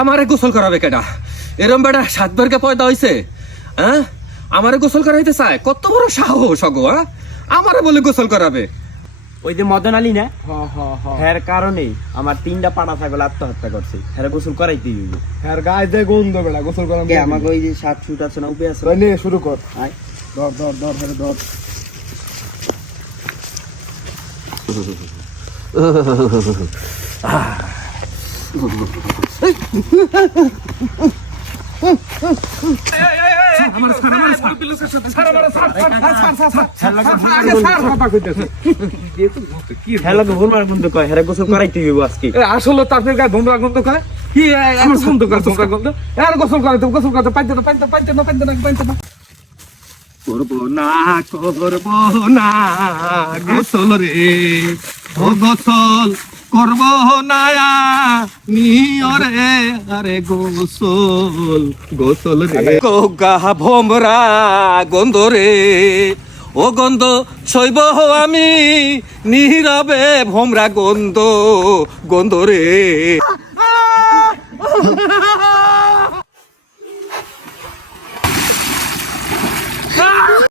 আমারে গোসল করাবে কেডা? এরম বেটা 7 বারকে পয়দা হইছে, হ্যাঁ? আমারে গোসল করাইতে চায়? কত বড় সাহস গো, হ্যাঁ? আমারে বলে গোসল করাবে? ওই যে মদন আলী না, হ্যার কারণে আমার 3টা পাড়া ছাগল আত্মহত্যা করছে। হ্যাঁ গোসল করাইতে হইব। হ্যাঁ গায়ে যে গন্ধ বেড়া গোসল করা আমাকে ওই যে 7 ফুট আছে না, উপে আছে। নে শুরু কর। আয় ধর ধর ধর ধর ধর। গোসল করাইতে হইব আজকে। আসলে তার গায়ে ধুমরা গন্ধ খায় কি আমার গন্ধ করে ধুমরা গন্ধ আর গোসল করে পাইতে না করবো না গোসল রে, ও গোসল করবো না নিয়রে, আরে গোসল রে। গা ভোমরা গন্ধ রে, ও গন্ধ সইব আমি নীরবে, ভোমরা গন্ধ রে।